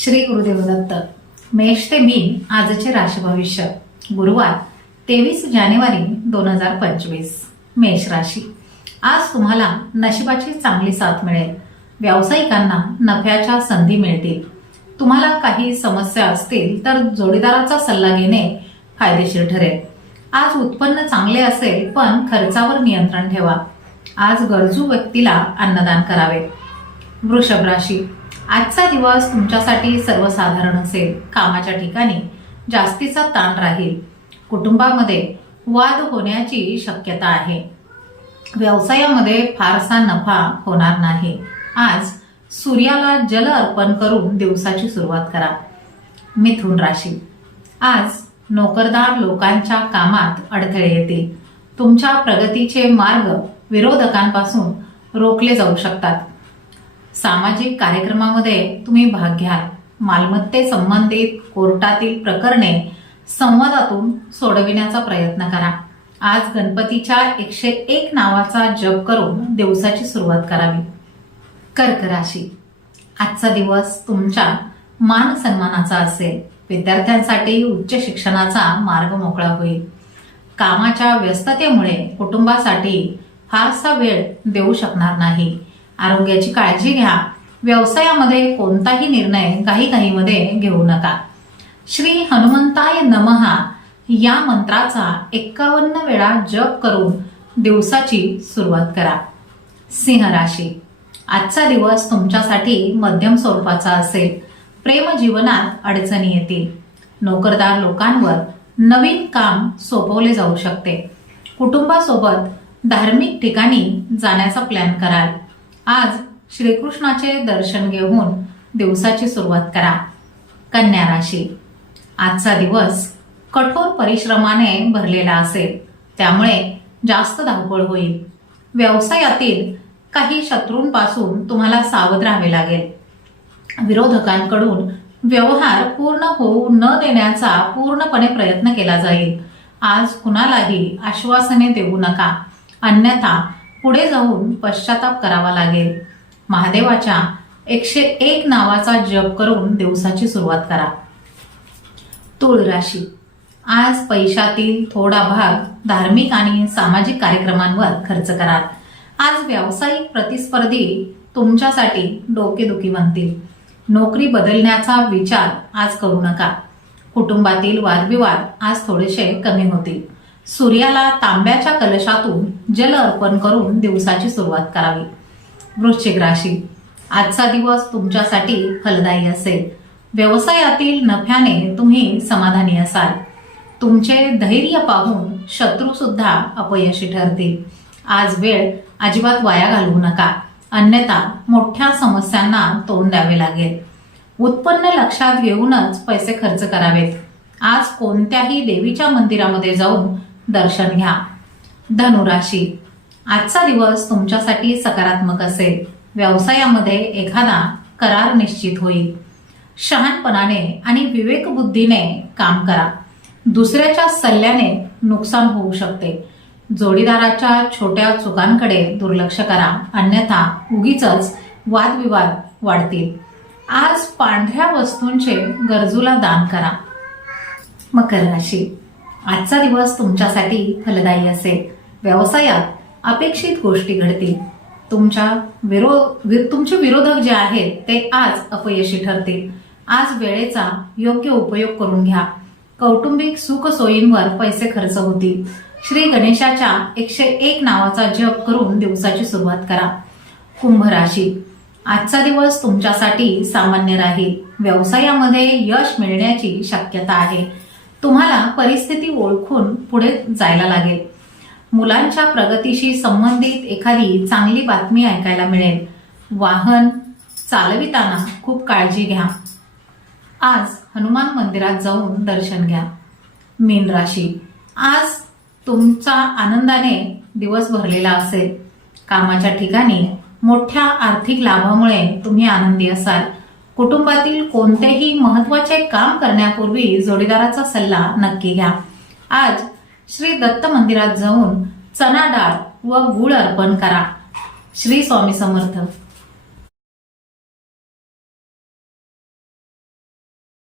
श्री गुरुदेव दत्त मेष ते मीन आजचे राशी भविष्य गुरुवार तेवीस जानेवारी दोन हजार पंचवीस. मेष राशी. आज तुम्हाला नशिबाची चांगली साथ मिळेल. व्यावसायिकांना नफ्याच्या संधी मिळतील. तुम्हाला काही समस्या असतील तर जोडीदाराचा सल्ला घेणे फायदेशीर ठरेल. आज उत्पन्न चांगले असेल पण खर्चावर नियंत्रण ठेवा. आज गरजू व्यक्तीला अन्नदान करावे. वृषभ राशी. आजचा दिवस तुमच्यासाठी सर्वसाधारण असेल कामाच्या ठिकाणी जास्तीचा ताण राहील. कुटुंबामध्ये वाद होण्याची शक्यता आहे. व्यवसायामध्ये फारसा नफा होणार नाही. आज सूर्याला जल अर्पण करून दिवसाची सुरुवात करा. मिथुन राशी. आज नोकरदार लोकांच्या कामात अडथळे येतील. तुमच्या प्रगतीचे मार्ग विरोधकांपासून रोखले जाऊ शकतात. सामाजिक कार्यक्रमामध्ये तुम्ही भाग घ्याल. मालमत्ते संबंधित कोर्टातील प्रकरणे संवादातून सोडविण्याचा प्रयत्न करा. आज गणपतीच्या एकशे एक नावाचा जप करून दिवसाची सुरुवात करावी. कर्क राशी. आजचा दिवस तुमच्या मान सन्मानाचा असेल. विद्यार्थ्यांसाठी उच्च शिक्षणाचा मार्ग मोकळा होईल. कामाच्या व्यस्ततेमुळे कुटुंबासाठी फारसा वेळ देऊ शकणार नाही. आरोग्याची काळजी घ्या. व्यवसायामध्ये कोणताही निर्णय काही काहीमध्ये घेऊ नका. श्री हनुमंताय नमहा या मंत्राचा एक्कावन्न वेळा जप करून दिवसाची सुरुवात करा. सिंह राशी. आजचा दिवस तुमच्यासाठी मध्यम स्वरूपाचा असेल. प्रेम जीवनात अडचणी येतील. नोकरदार लोकांवर नवीन काम सोपवले जाऊ शकते. कुटुंबासोबत धार्मिक ठिकाणी जाण्याचा प्लॅन कराल. आज श्रीकृष्णाचे दर्शन घेऊन दिवसाची सुरुवात करा. कन्या राशी. आजचा दिवस कठोर परिश्रमाने भरलेला असेल त्यामुळे जास्त धावपळ होईल. व्यवसायातील काही शत्रूंपासून तुम्हाला सावध राहावे लागेल. विरोधकांकडून व्यवहार पूर्ण होऊ न देण्याचा पूर्णपणे प्रयत्न केला जाईल. आज कुणालाही आश्वासने देऊ नका. अन्यथा पुढे जाऊन पश्चाताप करावा लागेल. महादेवाच्या एकशे एक नावाचा जप करून दिवसाची सुरुवात करा. तुळ राशी. आज पैशातील थोडा भाग धार्मिक आणि सामाजिक कार्यक्रमांवर खर्च करा. आज व्यावसायिक प्रतिस्पर्धी तुमच्यासाठी डोकेदुखी बनतील. नोकरी बदलण्याचा विचार आज करू नका. कुटुंबातील वादविवाद आज थोडेसे कमी होतील. सूर्याला तांब्याच्या कलशातून जल अर्पण करून दिवसाची सुरुवात करावी. वृश्चिक राशी आजचा दिवस तुमच्यासाठी फलदायी असेल. व्यवसायातील नफ्याने तुम्ही समाधानी असाल. तुमचे धैर्य पाहून शत्रू सुद्धा अपयशी ठरतील. आज वेळ अजिबात वाया घालवू नका. अन्यथा मोठ्या समस्यांना तोंड द्यावे लागेल. उत्पन्न लक्षात घेऊनच पैसे खर्च करावेत. आज कोणत्याही देवीच्या मंदिरामध्ये जाऊन दर्शन घ्या. धनुराशी आजचा दिवस तुमच्यासाठी सकारात्मक असेल. व्यवसायामध्ये एखादा करार निश्चित होईल. शहाणपणाने आणि विवेकबुद्धीने काम करा. दुसऱ्याच्या सल्ल्याने नुकसान होऊ शकते. जोडीदाराच्या छोट्या चुकांकडे दुर्लक्ष करा. अन्यथा उगीच वादविवाद वाढतील. आज पांढऱ्या वस्तूंचे गरजूला दान करा. मकर राशी. आजचा दिवस तुमच्यासाठी फलदायी असेल. व्यवसायात अपेक्षित गोष्टी घडतील. तुमच्या विरोध तुमचे विरोधक जे आहेत ते आज अपयशी ठरतील. आज वेळेचा योग्य उपयोग करून घ्या. कौटुंबिक सुख सोयींवर पैसे खर्च होतील. श्री गणेशाच्या एकशे एक नावाचा जप करून दिवसाची सुरुवात करा. कुंभ राशी. आजचा दिवस तुमच्यासाठी सामान्य राहील. व्यवसायामध्ये यश मिळण्याची शक्यता आहे. तुम्हाला परिस्थिती ओळखून पुढे जायला लागेल. मुलांच्या प्रगतीशी संबंधित एखादी चांगली बातमी ऐकायला मिळेल. वाहन चालविताना खूप काळजी घ्या. आज हनुमान मंदिरात जाऊन दर्शन घ्या. मीन राशी. आज तुमचा आनंदाने दिवस भरलेला असेल. कामाच्या ठिकाणी मोठ्या आर्थिक लाभामुळे तुम्ही आनंदी असाल. कुटुंबातील कोणतेही महत्त्वाचे काम करण्यापूर्वी जोडीदाराचा सल्ला नक्की घ्या. आज श्री दत्त मंदिरात जाऊन चना डाळ व गुळ अर्पण करा. श्री स्वामी समर्थ.